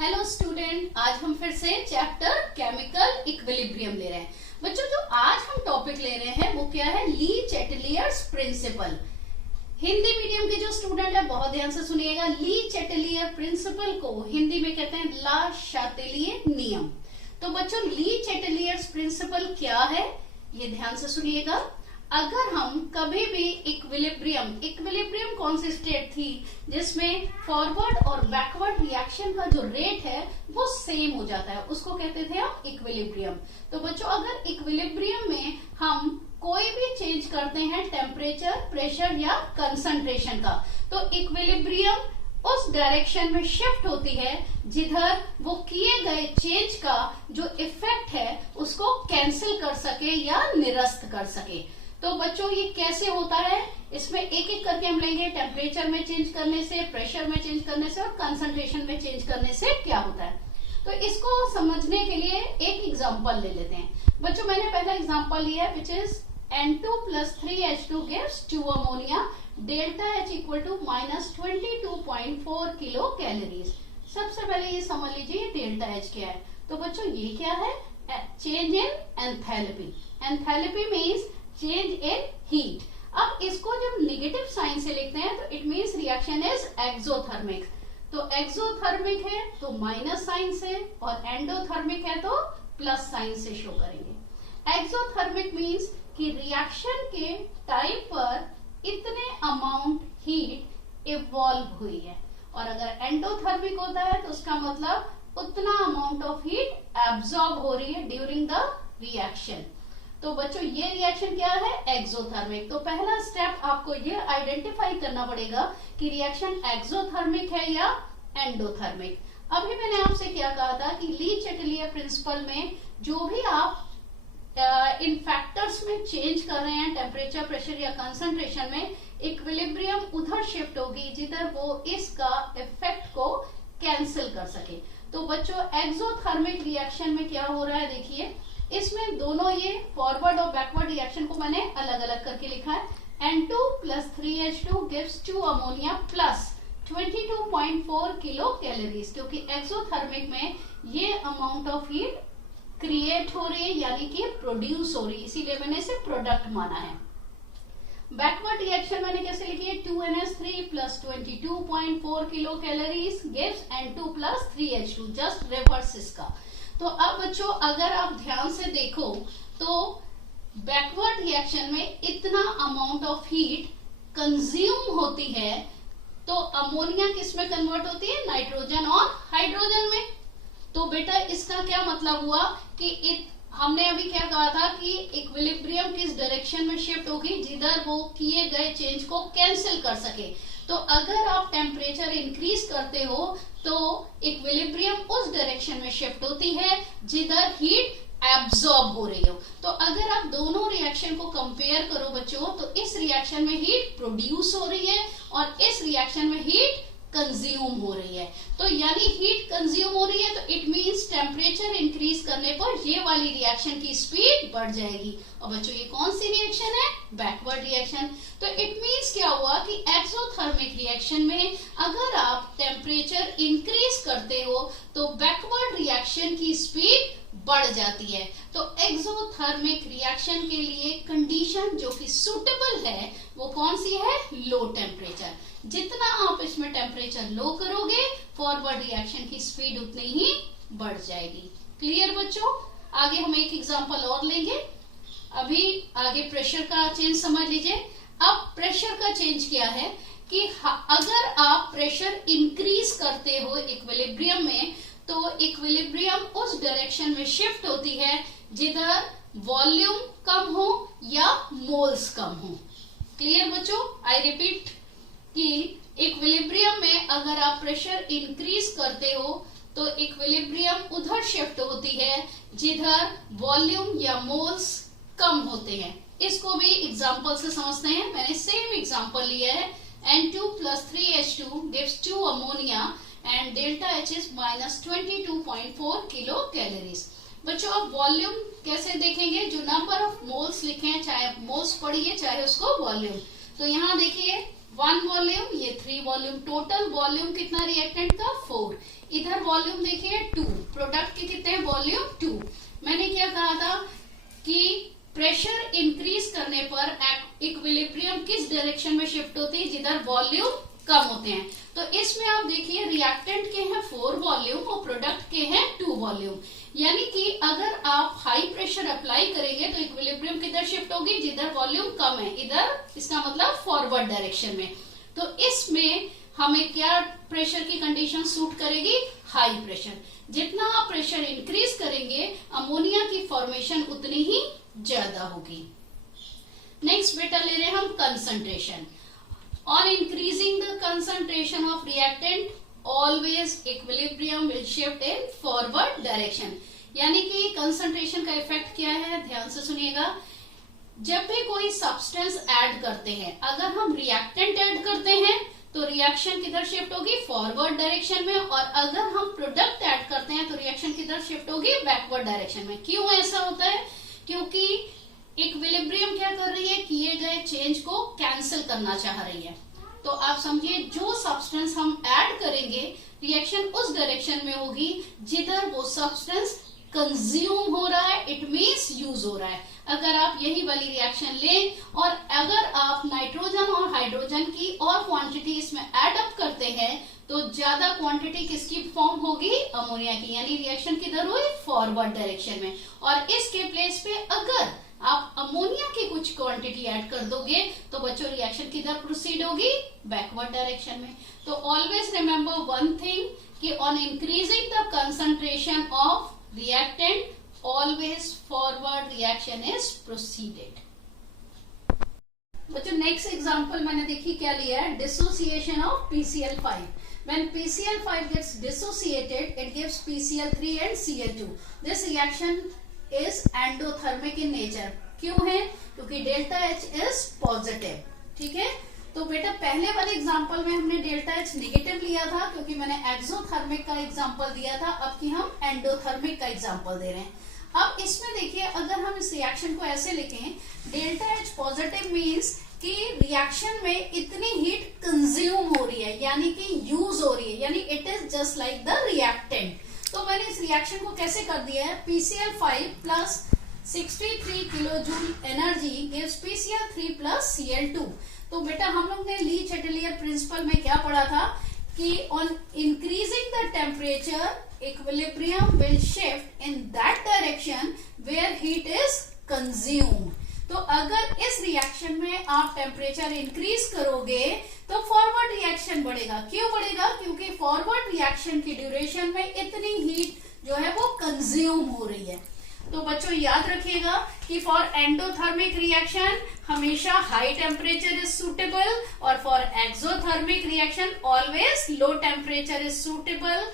Hello student, आज हम फिर से चैप्टर केमिकल इक्विलिब्रियम ले रहे हैं। बच्चों, जो आज हम टॉपिक ले रहे हैं वो क्या है? ली चैटलियर्स प्रिंसिपल। हिंदी मीडियम के जो स्टूडेंट है बहुत ध्यान से सुनिएगा। ली चैटलियर प्रिंसिपल को हिंदी में कहते हैं ला शातिलिय नियम। तो बच्चों, ली चैटलियर्स प्रिंसिपल क्या है ये ध्यान से सुनिएगा। अगर हम कभी भी इक्विलिब्रियम कौन सी स्टेट थी जिसमें फॉरवर्ड और बैकवर्ड रिएक्शन का जो रेट है वो सेम हो जाता है, उसको कहते थे हम इक्विलिब्रियम। तो बच्चों, अगर इक्विलिब्रियम में हम कोई भी चेंज करते हैं टेम्परेचर, प्रेशर या कंसंट्रेशन का, तो इक्विलिब्रियम उस डायरेक्शन में शिफ्ट होती है जिधर वो किए गए चेंज का जो इफेक्ट है उसको कैंसिल कर सके या निरस्त कर सके। तो बच्चों, ये कैसे होता है? इसमें एक एक करके हम लेंगे। टेम्परेचर में चेंज करने से, प्रेशर में चेंज करने से और कंसंट्रेशन में चेंज करने से क्या होता है। तो इसको समझने के लिए एक एग्जांपल ले लेते हैं। बच्चों, मैंने पहला एग्जांपल लिया है which is N2 + 3H2 gives 2 ammonia, delta H equal to -22.4 kilo calories. सबसे पहले ये समझ लीजिए डेल्टा H क्या है। तो बच्चों, ये क्या है? Change in enthalpy. Enthalpy means change in heat. अब इसको जब नेगेटिव साइन से लिखते हैं तो it means reaction is exothermic. तो एक्सोथर्मिक है तो माइनस साइन से, और एंडोथर्मिक है तो प्लस साइन से शो करेंगे। एक्सोथर्मिक मीन्स कि रिएक्शन के टाइम पर इतने अमाउंट हीट इवॉल्व हुई है, और अगर एंडोथर्मिक होता है तो उसका मतलब उतना अमाउंट ऑफ हीट एब्जॉर्ब हो रही है ड्यूरिंग द रिएक्शन। तो बच्चों, ये रिएक्शन क्या है? एक्सोथर्मिक। तो पहला स्टेप आपको ये आइडेंटिफाई करना पड़ेगा कि रिएक्शन एक्सोथर्मिक है या एंडोथर्मिक। अभी मैंने आपसे क्या कहा था कि ली चैटलियर प्रिंसिपल में जो भी आप इन फैक्टर्स में चेंज कर रहे हैं, टेम्परेचर, प्रेशर या कंसंट्रेशन में, इक्विलिब्रियम उधर शिफ्ट होगी जिधर वो इसका इफेक्ट को कैंसिल कर सके। तो बच्चों, एक्सोथर्मिक रिएक्शन में क्या हो रहा है देखिए, इसमें दोनों ये फॉरवर्ड और बैकवर्ड रिएक्शन को मैंने अलग अलग करके लिखा है। N2 + 3H2 gives 2 ammonia plus 22.4 kilo calories, क्योंकि एक्सोथर्मिक में ये अमाउंट ऑफ हीट क्रिएट हो रही है, यानी कि प्रोड्यूस हो रही है, इसीलिए मैंने इसे प्रोडक्ट माना है। बैकवर्ड रिएक्शन मैंने कैसे लिखी है? 2NH3 + 22.4 kilo calories gives N2 + 3H2, just reverse इसका। तो अब बच्चों, अगर आप ध्यान से देखो तो बैकवर्ड रिएक्शन में इतना अमाउंट ऑफ हीट कंज्यूम होती है, तो अमोनिया किस में कन्वर्ट होती है? नाइट्रोजन और हाइड्रोजन में। तो बेटा, इसका क्या मतलब हुआ कि हमने अभी क्या कहा था कि इक्विलिब्रियम किस डायरेक्शन में शिफ्ट होगी जिधर वो किए गए चेंज को कैंसिल कर सके। तो अगर आप टेम्परेचर इंक्रीज करते हो तो इक्विलिब्रियम उस डायरेक्शन में शिफ्ट होती है जिधर हीट एब्जॉर्ब हो रही हो। तो अगर आप दोनों रिएक्शन को कंपेयर करो बच्चों, तो इस रिएक्शन में हीट प्रोड्यूस हो रही है और इस रिएक्शन में हीट कंज्यूम हो रही है। तो यानी हीट कंज्यूम हो रही है तो इट मींस टेम्परेचर इंक्रीज करने पर ये वाली रिएक्शन की स्पीड बढ़ जाएगी। और बच्चों, ये कौन सी रिएक्शन है? Backward reaction. तो इट मींस क्या हुआ कि एक्सोथर्मिक रिएक्शन में अगर आप टेम्परेचर इंक्रीज करते हो तो बैकवर्ड रिएक्शन की स्पीड बढ़ जाती है। तो एक्सोथर्मिक रिएक्शन के लिए कंडीशन जो कि सुटेबल है वो कौन सी है? Low temperature. जितना आप इसमें टेम्परेचर लो करोगे, फॉरवर्ड रिएक्शन की स्पीड उतनी ही बढ़ जाएगी। क्लियर बच्चों? आगे हम एक एग्जांपल और लेंगे। अभी आगे प्रेशर का चेंज समझ लीजिए। अब प्रेशर का चेंज क्या है कि अगर आप प्रेशर इंक्रीज करते हो इक्विलिब्रियम में, तो इक्विलिब्रियम उस डायरेक्शन में शिफ्ट होती है जिधर वॉल्यूम कम हो या मोल्स कम हो। क्लियर बच्चों? आई रिपीट कि इक्विलिब्रियम में अगर आप प्रेशर इंक्रीज करते हो तो इक्विलिब्रियम उधर शिफ्ट होती है जिधर वॉल्यूम या मोल्स कम होते हैं। इसको भी एग्जांपल से समझते हैं। मैंने सेम एग्जांपल लिया है। N2 + 3H2 gives 2 ammonia and delta H is -22.4 kilo calories. बच्चों, अब वॉल्यूम कैसे देखेंगे? जो नंबर ऑफ मोल्स लिखे हैं, चाहे मोल्स पढ़िए चाहे उसको वॉल्यूम। तो यहाँ देखिए 1 वॉल्यूम, ये 3 वॉल्यूम, टोटल वॉल्यूम कितना रिएक्टेंट का 4। इधर वॉल्यूम देखिए 2, प्रोडक्ट के कितने वॉल्यूम 2। मैंने क्या कहा था कि प्रेशर इंक्रीज करने पर इक्विलिब्रियम किस डायरेक्शन में शिफ्ट होती है, जिधर वॉल्यूम कम होते हैं। तो इसमें आप देखिए रिएक्टेंट के हैं 4 वॉल्यूम और प्रोडक्ट के हैं 2 वॉल्यूम, यानी कि अगर आप हाई प्रेशर अप्लाई करेंगे तो इक्विलिब्रियम किधर शिफ्ट होगी, जिधर वॉल्यूम कम है, इधर, इसका मतलब फॉरवर्ड डायरेक्शन में। तो इसमें हमें क्या प्रेशर की कंडीशन सूट करेगी, हाई प्रेशर। जितना आप प्रेशर इंक्रीज करेंगे अमोनिया की फॉर्मेशन उतनी ही ज्यादा होगी। नेक्स्ट बेटा ले रहे हैं हम concentration. On increasing the concentration of reactant, always equilibrium will shift in forward direction। यानी कि कंसंट्रेशन का इफेक्ट क्या है, ध्यान से सुनिएगा। जब भी कोई सब्सटेंस ऐड करते हैं, अगर हम रिएक्टेंट ऐड करते हैं तो रिएक्शन किधर शिफ्ट होगी, फॉरवर्ड डायरेक्शन में, और अगर हम प्रोडक्ट ऐड करते हैं तो रिएक्शन किधर शिफ्ट होगी, बैकवर्ड डायरेक्शन में। क्यों ऐसा होता है, क्योंकि इक्विलिब्रियम क्या कर रही है, किए गए चेंज को कैंसिल करना चाह रही है। तो आप समझिए जो सब्सटेंस हम ऐड करेंगे रिएक्शन उस डायरेक्शन में होगी जिधर वो सब्सटेंस कंज्यूम हो रहा है, इट मींस यूज हो रहा है। अगर आप यही वाली रिएक्शन लें और अगर आप नाइट्रोजन और हाइड्रोजन की और क्वांटिटी इसमें ऐड अप करते हैं तो ज्यादा क्वांटिटी किसकी फॉर्म होगी, अमोनिया की, यानी रिएक्शन किधर हुई, फॉरवर्ड डायरेक्शन में। और इसके प्लेस पे अगर आप अमोनिया की कुछ क्वांटिटी ऐड कर दोगे तो बच्चों रिएक्शन किधर प्रोसीड होगी, बैकवर्ड डायरेक्शन में। तो ऑलवेज रिमेंबर वन थिंग कि on increasing the concentration of reactant always forward reaction is proceeded. बच्चों नेक्स्ट एग्जांपल मैंने देखी क्या लिया है, dissociation of PCl5। When PCl5 gets dissociated, it gives PCl3 and Cl2. This reaction is endothermic in nature। क्यों है, क्योंकि delta H is positive. ठीक है, तो बेटा पहले वाले एग्जांपल में हमने डेल्टा H नेगेटिव लिया था क्योंकि मैंने एक्सोथर्मिक का एग्जांपल दिया था, अब की हम एंडोथर्मिक का एग्जांपल दे रहे हैं। अब इसमें देखिए अगर हम इस रिएक्शन को ऐसे लिखें, डेल्टा H पॉजिटिव मीन्स कि रिएक्शन में इतनी हीट कंज्यूम हो रही है, यानी कि यूज हो रही है, यानी it is just like the reactant. तो मैंने इस रिएक्शन को कैसे कर दिया है, PCl5 plus 63 kilo joule energy gives PCl3 plus Cl2। तो बेटा हम लोग ने ली चैटेलियर प्रिंसिपल में क्या पढ़ा था कि on increasing the temperature equilibrium will shift in that direction where heat is consumed. तो अगर इस रिएक्शन में आप टेम्परेचर इंक्रीज करोगे तो फॉरवर्ड रिएक्शन बढ़ेगा। क्यों बढ़ेगा, क्योंकि फॉरवर्ड रिएक्शन की ड्यूरेशन में इतनी हीट जो है वो कंज्यूम हो रही है। तो बच्चों याद रखिएगा कि फॉर एंडोथर्मिक रिएक्शन हमेशा हाई टेम्परेचर इज सुटेबल और for exothermic reaction always low temperature is suitable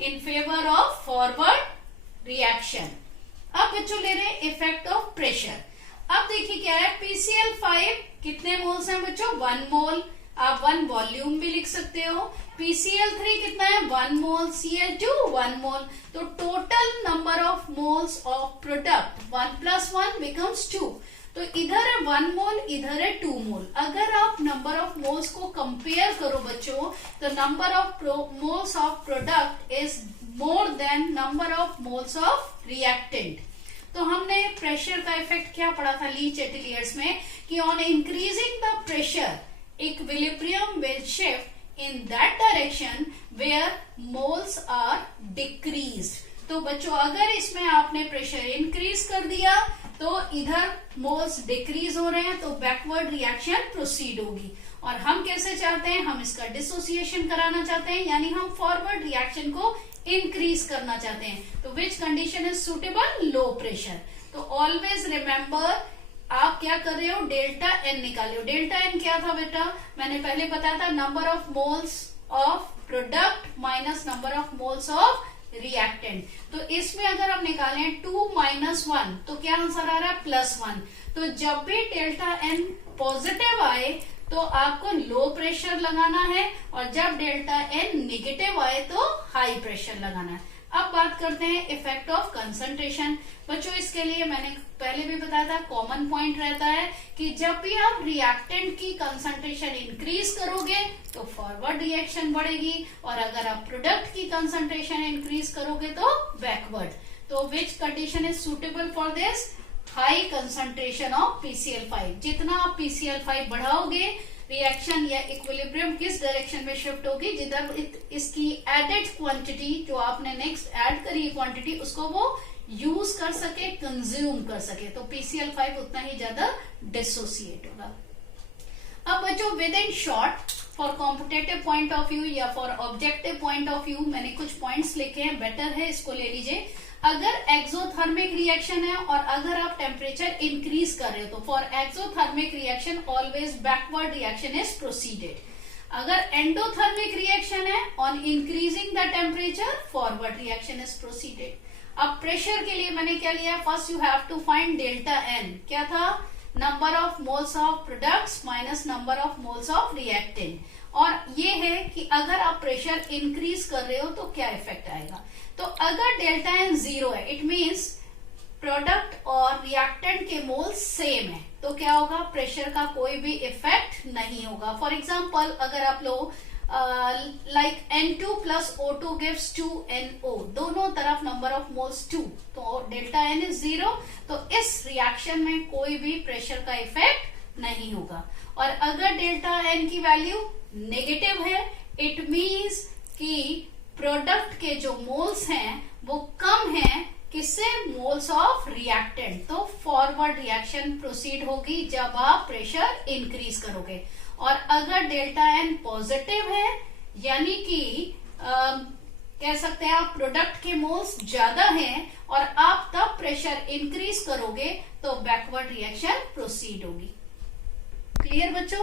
in favour of forward reaction. अब बच्चों ले रहे हैं इफेक्ट ऑफ प्रेशर। अब देखिए क्या है, PCl5 कितने मोल्स हैं बच्चों, 1 मोल, आप 1 वॉल्यूम भी लिख सकते हो। PCl3 कितना है, 1 मोल, Cl2 1 मोल। तो total number of moles of product 1 + 1 becomes 2। तो इधर है 1 मोल, इधर है 2 मोल। अगर आप नंबर ऑफ मोल्स को कंपेयर करो बच्चों तो number of moles of product is more than number of moles of reactant. तो हमने प्रेशर का इफेक्ट क्या पढ़ा था ली चैटेलियर्स में कि on increasing the pressure equilibrium will shift in that direction where moles are decreased. तो बच्चों अगर इसमें आपने प्रेशर इंक्रीज कर दिया तो इधर मोल्स डिक्रीज हो रहे हैं तो बैकवर्ड रिएक्शन प्रोसीड होगी। और हम कैसे चाहते हैं, हम इसका डिसोसिएशन कराना चाहते हैं, यानी हम फॉरवर्ड रिएक्शन को इंक्रीज करना चाहते हैं। तो which condition is suitable, low pressure. तो ऑलवेज रिमेंबर आप क्या कर रहे हो, डेल्टा एन निकाले हो। डेल्टा एन क्या था बेटा, मैंने पहले बताया था number of moles of product minus number of moles of reactant. तो इसमें अगर हम निकालें 2 - 1 तो क्या आंसर आ रहा है, +1। तो जब भी डेल्टा एन पॉजिटिव आए तो आपको लो प्रेशर लगाना है और जब डेल्टा एन नेगेटिव आए तो हाई प्रेशर लगाना है। अब बात करते हैं इफेक्ट ऑफ कंसंट्रेशन। बच्चों इसके लिए मैंने पहले भी बताया था, कॉमन पॉइंट रहता है कि जब भी आप रिएक्टेंट की कंसंट्रेशन इंक्रीज करोगे तो फॉरवर्ड रिएक्शन बढ़ेगी, और अगर आप प्रोडक्ट की कंसंट्रेशन इंक्रीज करोगे तो बैकवर्ड। तो which condition is suitable for this? High concentration of PCl5। जितना आप PCl5 बढ़ाओगे, रिएक्शन या इक्विलिब्रियम किस डायरेक्शन में शिफ्ट होगी, जिधर इसकी एडेड क्वांटिटी जो आपने नेक्स्ट ऐड करी क्वांटिटी उसको वो यूज कर सके, कंज्यूम कर सके, तो PCl5 उतना ही ज्यादा डिसोसिएट होगा। अब बच्चों with in short, for competitive point of view या for objective point of view, मैंने कुछ पॉइंट्स लिखे हैं, बेटर है इसको ले लीजिए। अगर एक्सोथर्मिक रिएक्शन है और अगर आप टेम्परेचर इंक्रीज कर रहे हो तो for exothermic reaction always backward reaction is proceeded. अगर एंडोथर्मिक रिएक्शन है, on increasing the temperature forward reaction is proceeded. अब प्रेशर के लिए मैंने क्या लिया, first you have to find delta N. क्या था? Number of moles of products minus number of moles of reactant. और ये है कि अगर आप प्रेशर इंक्रीज कर रहे हो तो क्या इफेक्ट आएगा। तो अगर डेल्टा एन 0 है, इट मीन्स प्रोडक्ट और रिएक्टेंट के मोल्स सेम है, तो क्या होगा? प्रेशर का कोई भी इफेक्ट नहीं होगा। फॉर एग्जाम्पल अगर आप लोग like N2 plus O2 gives 2NO, दोनों तरफ नंबर ऑफ मोल्स 2, तो डेल्टा एन इज 0, तो इस रिएक्शन में कोई भी प्रेशर का इफेक्ट नहीं होगा। और अगर डेल्टा एन की वैल्यू नेगेटिव है, इट मीन्स कि प्रोडक्ट के जो मोल्स हैं वो कम हैं किससे? Moles of reactant. तो फॉरवर्ड रिएक्शन प्रोसीड होगी जब आप प्रेशर इंक्रीज करोगे। और अगर डेल्टा एन पॉजिटिव है, यानी कि कह सकते हैं आप प्रोडक्ट के मोल्स ज्यादा हैं और आप तब प्रेशर इंक्रीज करोगे तो बैकवर्ड रिएक्शन प्रोसीड होगी। क्लियर बच्चों?